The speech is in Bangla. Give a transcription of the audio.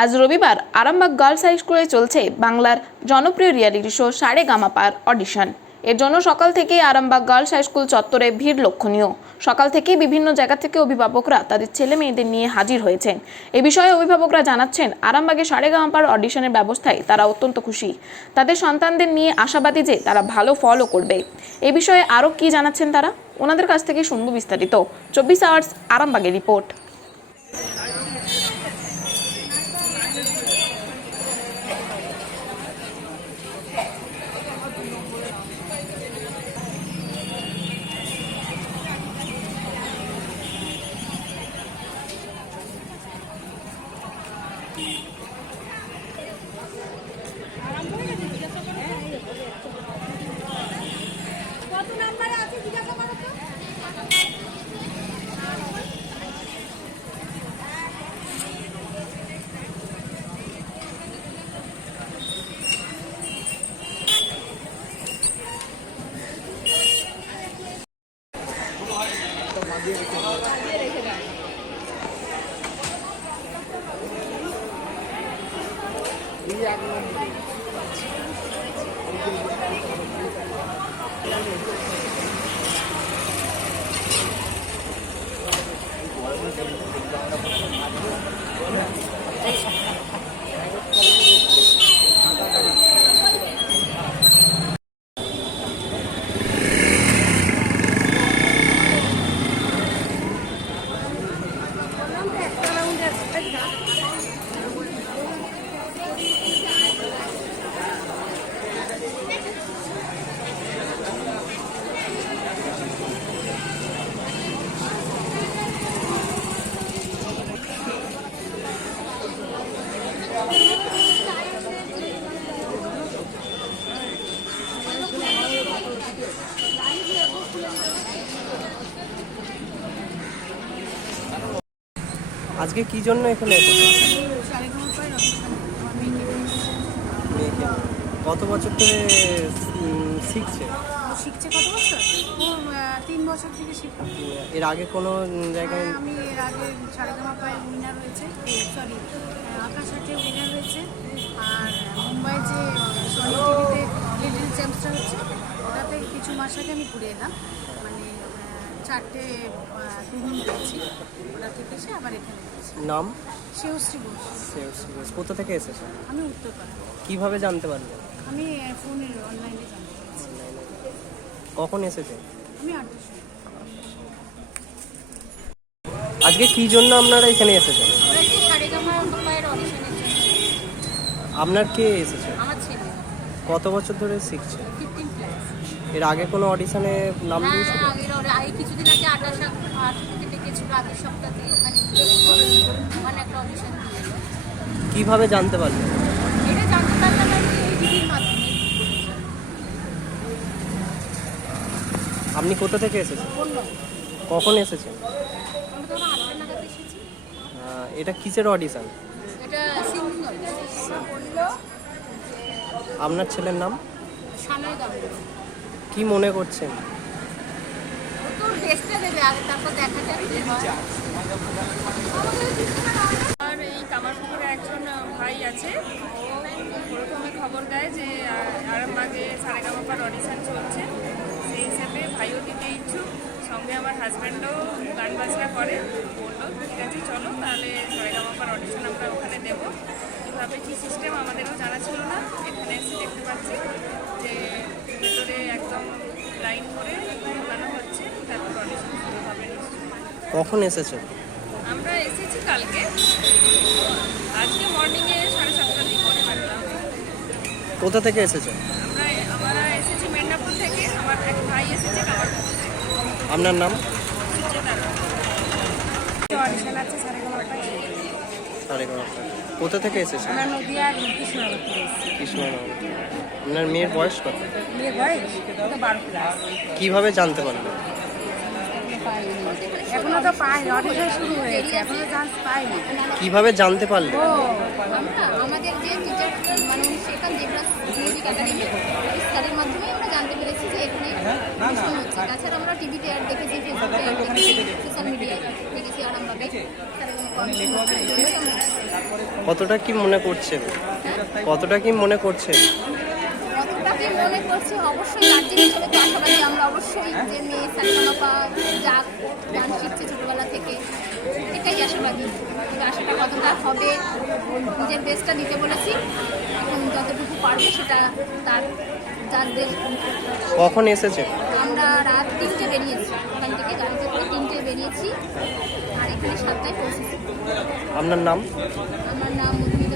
আজ রবিবার আরামবাগ গার্লস হাই স্কুলে চলছে বাংলার জনপ্রিয় রিয়েলিটি শো সারেগামাপার অডিশন। এর জন্য সকাল থেকেই আরামবাগ গার্লস হাই স্কুল চত্বরে ভিড় লক্ষণীয়। সকাল থেকেই বিভিন্ন জায়গা থেকে অভিভাবকরা তাদের ছেলে মেয়েদের নিয়ে হাজির হয়েছেন। এ বিষয়ে অভিভাবকরা জানাচ্ছেন, আরামবাগে সারেগামাপার অডিশনের ব্যবস্থায় তারা অত্যন্ত খুশি। তাদের সন্তানদের নিয়ে আশাবাদী যে তারা ভালো ফলও করবে। এ বিষয়ে আরও কি জানাচ্ছেন তারা, ওনাদের কাছ থেকে শুনবো বিস্তারিত। 24 আওয়ার্স আরামবাগের রিপোর্ট। কত নাম্বারে আছে জিজ্ঞাসা করো তো। আজকে কি জন্য এখানে এসেছো? মেয়েকে কত বছর ধরে শিখছে? শিখছে কত বছর? ও 3 বছর থেকে শিখছে। এর আগে কোনো জায়গায়? আমি এর আগে সারেগামাপায় উইনার হয়েছে, সরি আকাশ হাটে উইনার হয়েছে। আর মুম্বাই যে সোনি টিভিতে লিটল চ্যাম্পসটা হচ্ছে, ওটাতে কিছু মাস আগে আমি ঘুরে এলাম। মানে 4টে টুর্নি পেয়েছি, ওটা থেকে এসে আবার এখানে এসেছি। নাম? শেয়শ্রী ঘোষ। শেয়শ্রী ঘোষ। কোথা থেকে এসেছো? আমি উত্তরপাড়া। কিভাবে জানতে পারলে? আমি ফোনের অনলাইনে জানতে পেরেছি। কখন এসেছে? আমি 8টার সময়। আজকে কি জন্য আপনারা এখানে এসেছেন? ওরা কি সারেগামাপার অডিশনের জন্য। আপনার কে এসেছে? আমার ছেলে কত বছর ধরে শিখছে? 15 ক্লাস। এর আগে কোনো অডিশনে নাম দিয়েছিল? আগের কিছুদিন আগে 28 থেকে ডেকেছিল, আগের সপ্তাহে ওখানে একটা অডিশন দিয়েছিল। কিভাবে জানতে পারলেন? এটা জানতে পারলাম আমি এই টিভির মাধ্যমে। আপনি কোথা থেকে এসেছেন? বললাম কখন এসেছেন? আমি তো 8টা নাগাদ এসেছি। এটা কিসের অডিশন? এটা সিঙ্গিং বললো আপনার ছেলের নাম? সামনে দাম কি মনে করছেন? ও তো টেস্টটা দেবে আগে, তারপর দেখা যাবে যে হয়। আর এই কামারপুকুরে একজন ভাই আছে, ও প্রথমে খবর দেয় যে আরামবাগে সারেগামাপার অডিশন চলছে। সেই হিসেবে ভাইও দিতে ইচ্ছুক, সঙ্গে আমার হাজব্যান্ডও গান বাজনা করে। বললো ঠিক আছে চলো তাহলে সারেগামাপার অডিশন আমরা ওখানে দেবো। কীভাবে কী সিস্টেম আমাদেরও জানা ছিল না। এখানে এসে দেখতে পাচ্ছি যে ভেতরে একদম লাইন করে ঢোকানো হচ্ছে, তারপর অডিশন শুরু হবে নিশ্চয়ই। কখন এসেছেন? আমরা এসেছি কালকে, আজকে মর্নিংয়ে 7:30টার দিকে বেরোলাম। কোথা থেকে এসেছেন? আমরা এসেছি মেদিনীপুর থেকে, আমার এক ভাই এসেছে কামারপুকুর থেকে। আপনার নাম? অডিশন আছে সারেগামাপায়। কোথা থেকে এসেছেন? আমার নদিয়া কৃষ্ণনগর থেকে এসেছি। কৃষ্ণনগর। আপনার মেয়ের বয়স কত? মেয়ে বয়স তো 12 ক্লাস। কিভাবে জানতে পারলেন? এখনো তো পাইনি, অডিশন শুরু হয়েছে, এখনো চান্স পাইনি। কিভাবে জানতে পারলেন? আমাদের যে টিচার মানে উনি শেখান যেগুলো মিউজিক একাডেমি, ওই স্যারের মাধ্যমে আমরা জানতে পেরেছি যে এখানে অনুষ্ঠান হচ্ছে। তাছাড়া আমরা টিভিতে অ্যাড দেখেছি, ফেসবুকে অ্যাড দেখেছি, সোশ্যাল মিডিয়ায় দেখেছি আরামবাগে। স্যারের কোনো কর্মসূচি হচ্ছে, এই জন্যই আমরা এসেছি। কতটা কি মনে করছেন? কতটা কি মনে করছেন? কতটা কি মনে করছি অবশ্যই গার্জেন হিসেবে তো আশাবাদী আমরা অবশ্যই যে মেয়ে সারেগামাপা যাক, গান শিখছে ছোটোবেলা থেকে, এটাই আশাবাদী। তবে আশাটা কতটা হবে, নিজের বেস্টটা দিতে বলেছি, এখন যতটুকু পারবে সেটা তার জাজদের। কখন এসেছে? আমরা রাত 3টে বেরিয়েছি, ওখান থেকে গাড়িতে করে 3টে বেরিয়েছি, আর এখানে 7টায় পৌঁছেছি। আপনার নাম? আমার নাম মধুমিতা